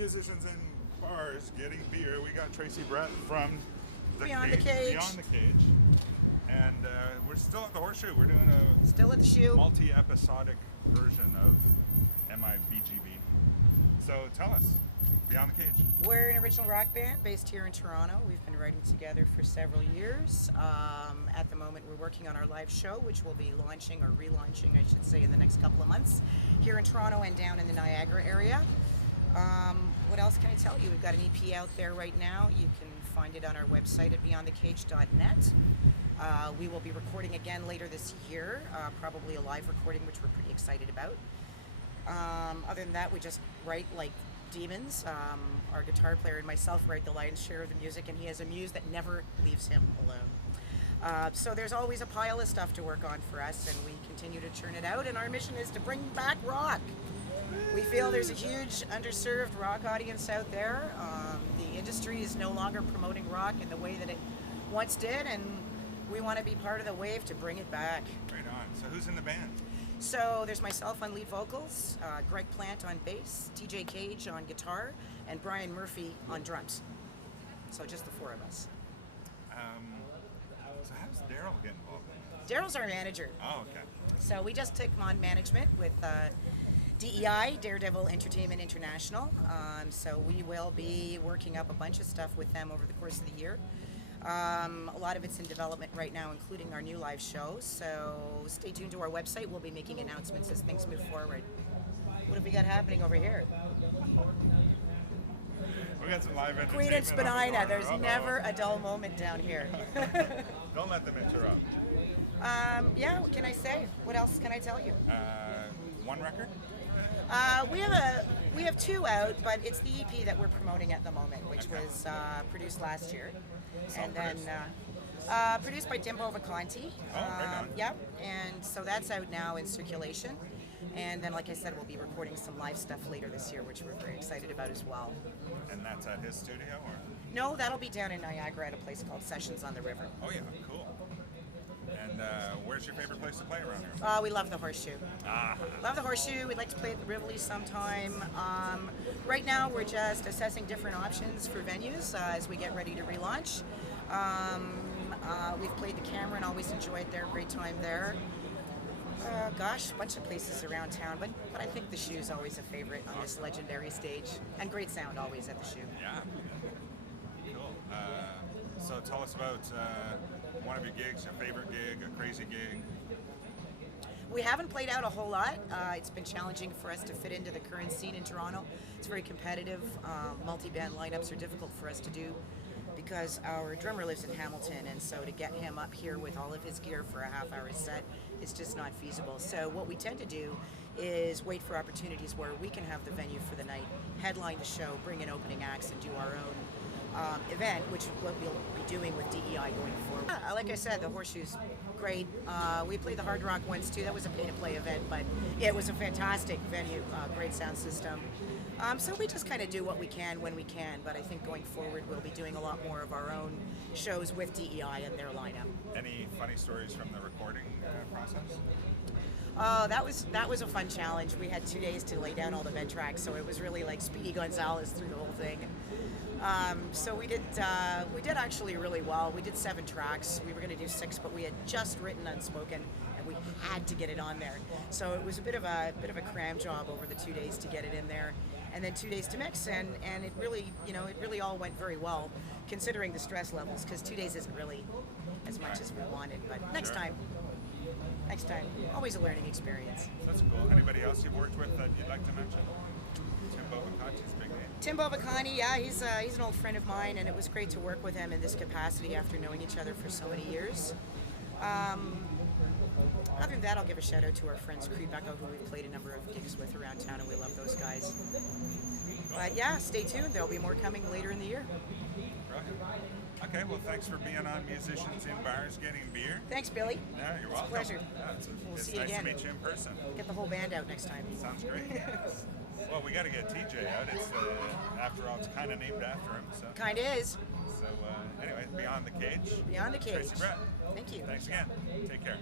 Musicians in bars getting beer. We got Tracy Brett from Beyond the Cage. Beyond the Cage. And we're still at the Horseshoe. We're doing a Still at the shoe. multi-episodic version of MIBGB. So tell us, Beyond the Cage. We're an original rock band based here in Toronto. We've been writing together for several years. At the moment, we're working on our live show, which will be launching or relaunching, I should say, in the next couple of months here in Toronto and down in the Niagara area. What else can I tell you? We've got an EP out there right now. You can find it on our website at beyondthecage.net. We will be recording again later this year, probably a live recording, which we're pretty excited about. Other than that, we just write like demons. Our guitar player and myself write the lion's share of the music, and he has a muse that never leaves him alone. So there's always a pile of stuff to work on for us, and we continue to churn it out, and our mission is to bring back rock. We feel there's a huge underserved rock audience out there. The industry is no longer promoting rock in the way that it once did, and we want to be part of the wave to bring it back. Right on. So who's in the band? So there's myself on lead vocals, Greg Plant on bass, TJ Cage on guitar, and Brian Murphy on drums. So just the four of us. So how does Daryl get involved in this? Daryl's our manager. Oh, okay. So we just took on management with DEI, Daredevil Entertainment International. So we will be working up a bunch of stuff with them over the course of the year. A lot of it's in development right now, including our new live show. So stay tuned to our website. We'll be making announcements as things move forward. What have we got happening over here? We got some live entertainment. Queen and Spadina. There's never a dull moment down here. Don't let them interrupt. Yeah, what can I say? What else can I tell you? One record? We have two out, but it's the EP that we're promoting at the moment, which was produced last year, and then produced by Timbo Vacanti. Right on. Yep, and so that's out now in circulation. And then, like I said, we'll be recording some live stuff later this year, which we're very excited about as well. And that's at his studio, or? No, that'll be down in Niagara at a place called Sessions on the River. Oh yeah, cool. And where's your favorite place to play around here? We love the Horseshoe. Love the Horseshoe. We'd like to play at the Rivoli sometime. Right now, we're just assessing different options for venues as we get ready to relaunch. We've played the Cameron, always enjoyed there, great time there. Gosh, a bunch of places around town, but I think the Shoe's always a favorite on this legendary stage, and great sound always at the Shoe. Yeah. Cool. So tell us about one of your gigs, your favorite gig, a crazy gig. We haven't played out a whole lot. It's been challenging for us to fit into the current scene in Toronto. It's very competitive. Multi-band lineups are difficult for us to do because our drummer lives in Hamilton, and so to get him up here with all of his gear for a half-hour set is just not feasible. So what we tend to do is wait for opportunities where we can have the venue for the night, headline the show, bring in opening acts, and do our own event, which is what we'll be doing with DEI going forward. Like I said, the Horseshoe's great. We played the Hard Rock once too. That was a pay-to-play event, but it was a fantastic venue, great sound system. So we just kind of do what we can when we can, but I think going forward we'll be doing a lot more of our own shows with DEI and their lineup. Any funny stories from the recording process? That was a fun challenge. We had 2 days to lay down all the bed tracks, so it was really like Speedy Gonzalez through the whole thing. So we did actually really well. We did 7 tracks. We were going to do 6, but we had just written Unspoken, and we had to get it on there. So it was a bit of a cram job over the 2 days to get it in there, and then 2 days to mix, and it really all went very well, considering the stress levels, because 2 days isn't really as much as we wanted. But next time. Always a learning experience. That's cool. Anybody else you've worked with that you'd like to mention? Timbo Vacanti's big name. Timbo Vacanti, yeah, he's an old friend of mine, and it was great to work with him in this capacity after knowing each other for so many years. Other than that, I'll give a shout out to our friends Creep Echo, who we've played a number of gigs with around town, and we love those guys. But yeah, stay tuned. There'll be more coming later in the year. Right. Okay, well, thanks for being on Musicians in Bars Getting Beer. After Billy. Yeah, you're welcome. It's a pleasure. Yeah, We'll it's see you nice again. to meet you in person. Get the whole band out next time. Sounds great. Well, we got to get TJ out. It's after all, it's kind of named after him. So. Kinda is. So anyway, Beyond the Cage. Beyond the Cage. Tracy Brett. Thank you. Thanks again. Take care.